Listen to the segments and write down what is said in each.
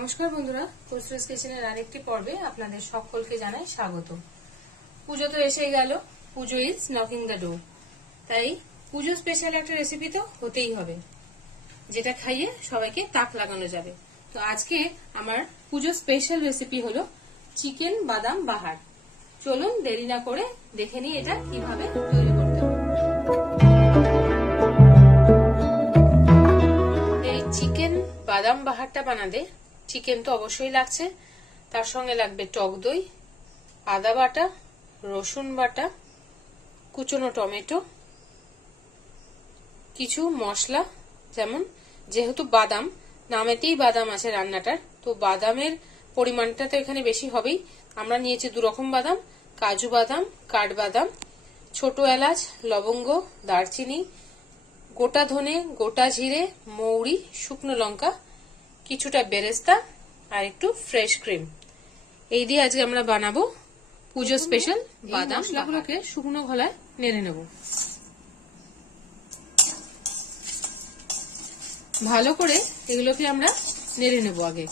নমস্কার বন্ধুরা, কুসরুস কিচেনের আরেকটি পর্বে আপনাদের সকলকে জানাই স্বাগত। পুজো তো এসেই গেল, পুজো ইজ নকিং দ্য ডোর। তাই পুজো স্পেশাল একটা রেসিপি তো হতেই হবে, যেটা খাইয়ে সবাইকে তাক লাগানো যাবে। তো আজকে আমার পুজো স্পেশাল রেসিপি হলো চিকেন বাদাম বাহার। চলুন দেরি না করে দেখে নিই এটা কিভাবে তৈরি করতে হবে। এই চিকেন বাদাম বাহারটা বানাতে চিকেন তো অবশ্যই লাগছে, তার সঙ্গে লাগবে টক দই, আদা বাটা, রসুন বাটা, কুচনো টমেটো, কিছু মশলা, যেমন যেহেতু বাদাম নামেতেই বাদাম আছে রান্নাটার, তো বাদামের পরিমাণটা তো এখানে বেশি হবেই। আমরা নিয়েছি দু রকম বাদাম, কাজু বাদাম, কাঠবাদাম, ছোট এলাচ, লবঙ্গ, দারচিনি, গোটা ধনে, গোটা জিরে, মৌরি, শুকনো লঙ্কা, কিছুটা বেরেস্তা আর একটু ফ্রেশ ক্রিম। এই দিয়ে আজকে আমরা বানাবো পুজো স্পেশাল বাদাম। মশলাগুলোকে শুকনো গলায় নেড়ে নেব ভালো করে। এগুলোকে আমরা নেড়ে নেব আগে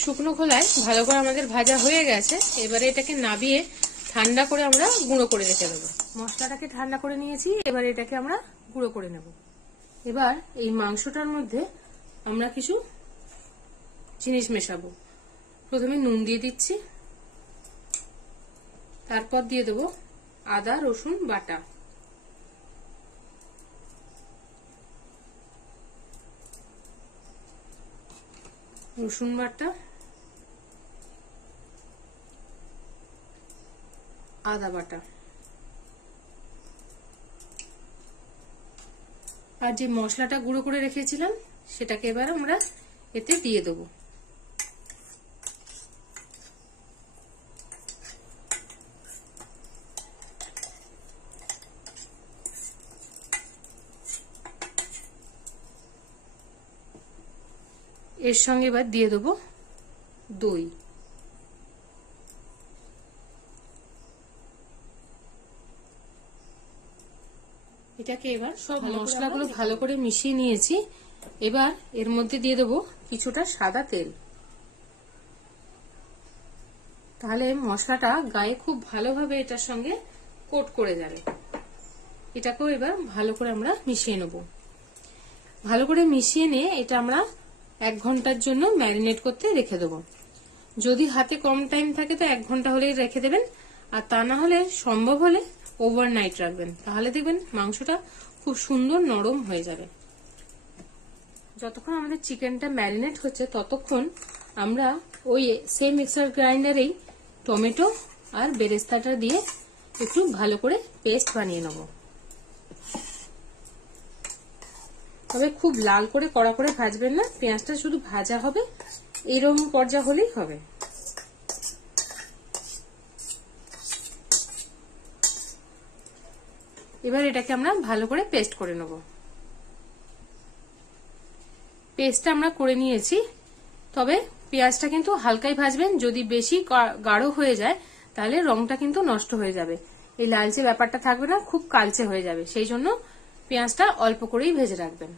শুকনো খোলায়। ভালো করে আমাদের ভাজা হয়ে গেছে, এবারে এটাকে নাবিয়ে ঠান্ডা করে আমরা গুঁড়ো করে রেখে দেবো। মশলাটাকে ঠান্ডা করে নিয়েছি, এবারে এটাকে আমরা গুঁড়ো করে নেব। এবার এই মাংসটার মধ্যে আমরা কিছু জিনিস মেশাবো। প্রথমে নুন দিয়ে দিচ্ছি, তারপর দিয়ে দেবো আদা রসুন বাটা, রসুন বাটা, আদা বাটা, আর যে মশলাটা গুঁড়ো করে রেখেছিলাম সেটাকে এবার আমরা এতে দিয়ে দেবো। এর সঙ্গে এবার দিয়ে দেবো দই। এটাকে এবার সব মশলাগুলো ভালো করে মিশিয়ে নিয়েছি। এবার এর মধ্যে দিয়ে দেবো কিছুটা সাদা তেল, তাহলে মশলাটা গায়ে খুব ভালোভাবে এটার সঙ্গে কোট করে যাবে। এটাকেও এবার ভালো করে আমরা মিশিয়ে নেব। ভালো করে মিশিয়ে নিয়ে এটা আমরা 1 ঘন্টার জন্য ম্যারিনেট করতে রেখে দেবো। যদি হাতে কম টাইম থাকে তো 1 ঘন্টা হলেই রেখে দেবেন, আর তা না হলে সম্ভব হলে ওভারনাইট রাখবেন, তাহলে দেখবেন মাংসটা খুব সুন্দর নরম হয়ে যাবে। যতক্ষণ আমাদের চিকেনটা ম্যারিনেট হচ্ছে ততক্ষণ আমরা ওই সেম মিক্সার গ্রাইন্ডারেই টমেটো আর বেরেস্তাটা দিয়ে একটু ভালো করে পেস্ট বানিয়ে নেব। তবে খুব লাল করে কড়া করে ভাজবেন না, পেঁয়াজটা শুধু ভাজা হবে, এরকম পর্যায়ে হলেই হবে। এবার এটাকে আমরা ভালো করে পেস্ট করে নেব। পেস্টটা আমরা করে নিয়েছি, তবে পেঁয়াজটা কিন্তু হালকাই ভাজবেন। যদি বেশি গাঢ় হয়ে যায় তাহলে রংটা কিন্তু নষ্ট হয়ে যাবে, এই লালচে ব্যাপারটা থাকবে না, খুব কালচে হয়ে যাবে। সেই জন্য পেঁয়াজটা অল্প করেই ভেজে রাখবেন।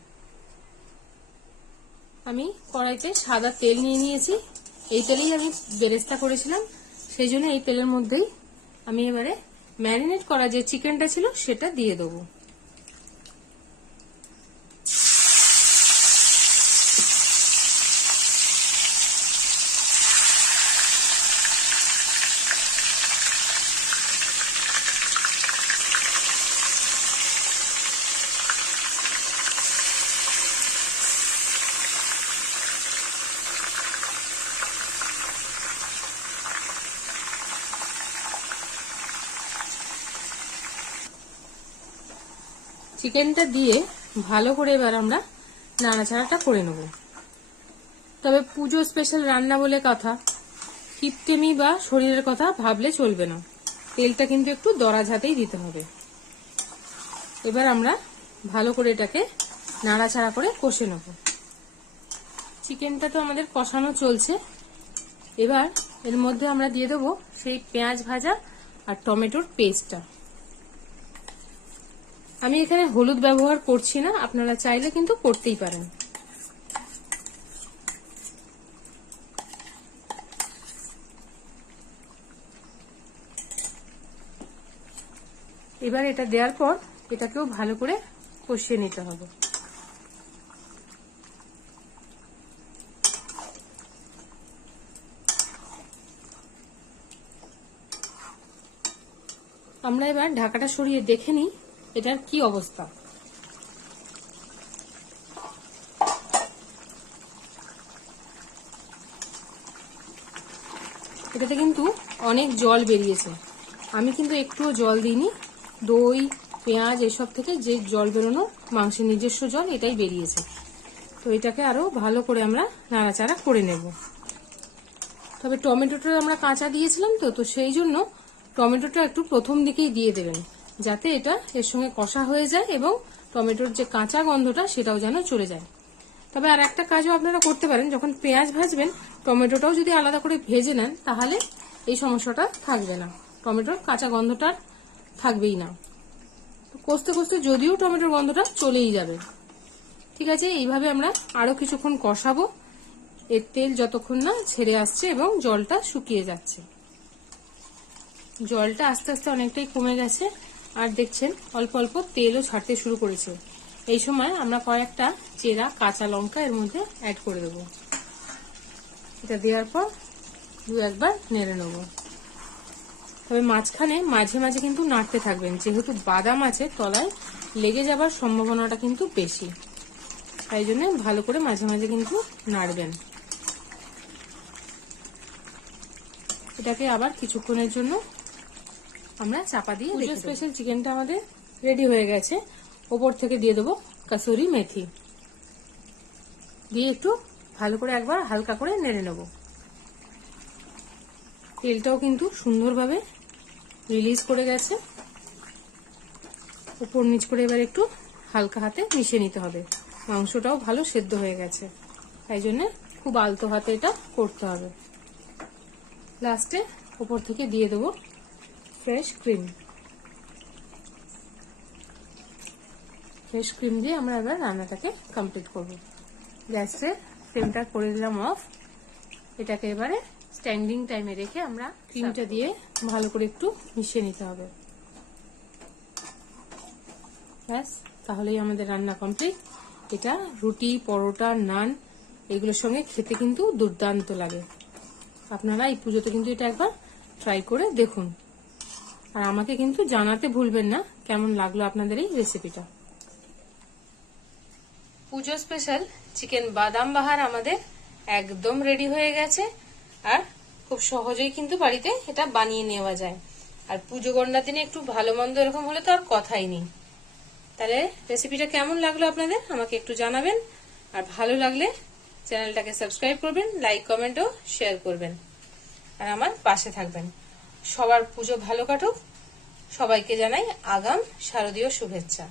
আমি কড়াইতে সাদা তেল নিয়ে নিয়েছি, এই তেলেই আমি বেরেস্তা করেছিলাম, সেই জন্য এই তেলের মধ্যেই আমি এবারে ম্যারিনেট করা যে চিকেনটা ছিল সেটা দিয়ে দেবো। চিকেনটা দিয়ে ভালো করে এবার আমরা নাড়াচাড়াটা করে নেব। তবে পুজো স্পেশাল রান্না বলে কথা, কিপটেমি বা শরীরের কথা ভাবলে চলবে না, তেলটা কিন্তু একটু দরাজ হাতেই দিতে হবে। এবার আমরা ভালো করে এটাকে নাড়াচাড়া করে কষে নেব। চিকেনটা তো আমাদের কষানো চলছে, এবার এর মধ্যে আমরা দিয়ে দেবো সেই পেঁয়াজ ভাজা আর টমেটোর পেস্টটা। আমি এখানে হলুদ ব্যবহার করছি না, আপনারা চাইলে কিন্তু করতেই পারেন। এবার এটা দেওয়ার পর এটাকেও ভালো করে কষিয়ে নিতে হবে। আমরা এবার ঢাকাটা সরিয়ে দেখে নিই এটার কি অবস্থা। এটাতে কিন্তু অনেক জল বেরিয়েছে, আমি কিন্তু একটুও জল দিইনি। দই পেঁয়াজ এসব থেকে যে জল বেরোনো, মাংসের নিজস্ব জল, এটাই বেরিয়েছে। তো এটাকে আরো ভালো করে আমরা নাড়াচাড়া করে নেব। তবে টমেটোটা আমরা কাঁচা দিয়েছিলাম তো সেই জন্য টমেটোটা একটু প্রথম দিকেই দিয়ে দেবেন, যাতে এটা এর সঙ্গে কষা হয়ে যায় এবং টমেটোর যে কাঁচা গন্ধটা সেটাও যেন চলে যায়। তবে আর একটা কাজও আপনারা করতে পারেন, যখন পেঁয়াজ ভাজবেন টমেটোটাও যদি আলাদা করে ভেজে নেন তাহলে এই সমস্যাটা থাকবে না, টমেটোর কাঁচা গন্ধটা থাকবেই না। কষতে কষতে যদিও টমেটোর গন্ধটা চলেই যাবে। ঠিক আছে, এইভাবে আমরা আরো কিছুক্ষণ কষাবো, এর তেল যতক্ষণ না ছেড়ে আসছে এবং জলটা শুকিয়ে যাচ্ছে। জলটা আস্তে আস্তে অনেকটাই কমে গেছে, আর দেখছেন অল্প অল্প তেলও ছাড়তে শুরু করেছে। এই সময় আমরা কয়েকটা চেরা কাঁচা লঙ্কা এর মধ্যে অ্যাড করে দেবো। এটা দেওয়ার পর দু একবার নেড়ে নেব। তবে মাঝখানে মাঝে মাঝে কিন্তু নাড়তে থাকবেন, যেহেতু বাদাম আছে তলায় লেগে যাবার সম্ভাবনাটা কিন্তু বেশি, তাই জন্য ভালো করে মাঝে মাঝে কিন্তু নাড়বেন। এটাকে আবার কিছুক্ষণের জন্য আমরা চাপা দিয়ে পুজো স্পেশাল চিকেনটা আমাদের রেডি হয়ে গেছে। ওপর থেকে দিয়ে দেবো কাসুরি মেথি, দিয়ে একটু ভালো করে একবার হালকা করে নেড়ে নেব। তেলটাও কিন্তু সুন্দরভাবে রিলিজ করে গেছে। উপর নিচ করে এবার একটু হালকা হাতে মিশিয়ে নিতে হবে। মাংসটাও ভালো সেদ্ধ হয়ে গেছে, তাই জন্য খুব আলতো হাতে এটা করতে হবে। লাস্টে উপর থেকে দিয়ে দেবো ফ্রেশ ক্রিম। ফ্রেশ ক্রিম দিয়ে আমরা এবার রান্নাটাকে কমপ্লিট করব। গ্যাসের ফ্লেমটা করে দিলাম অফ। এটাকে এবারে স্ট্যান্ডিং টাইমে রেখে আমরা ক্রিমটা দিয়ে ভালো করে একটু মিশিয়ে নিতে হবে। ব্যাস, তাহলেই আমাদের রান্না কমপ্লিট। এটা রুটি, পরোটা, নান এগুলোর সঙ্গে খেতে কিন্তু দুর্দান্ত লাগে। আপনারা এই পুজোতে কিন্তু এটা একবার ট্রাই করে দেখুন, আর আমাকে কিন্তু জানাতে ভুলবেন না কেমন লাগলো আপনাদের এই রেসিপিটা। পুজো স্পেশাল চিকেন বাদাম বাহার আমাদের একদম রেডি হয়ে গেছে, আর খুব সহজেই কিন্তু বাড়িতে এটা বানিয়ে নেওয়া যায়। আর পুজো গন্ডার দিনে একটু ভালো মন্দ এরকম হলে তো আর কথাই নেই। তাহলে রেসিপিটা কেমন লাগলো আপনাদের আমাকে একটু জানাবেন, আর ভালো লাগলে চ্যানেলটাকে সাবস্ক্রাইব করবেন, লাইক কমেন্ট ও শেয়ার করবেন, আর আমার পাশে থাকবেন। সবার পুজো ভালো কাটুক, সবাইকে জানাই আগাম শারদীয় শুভেচ্ছা।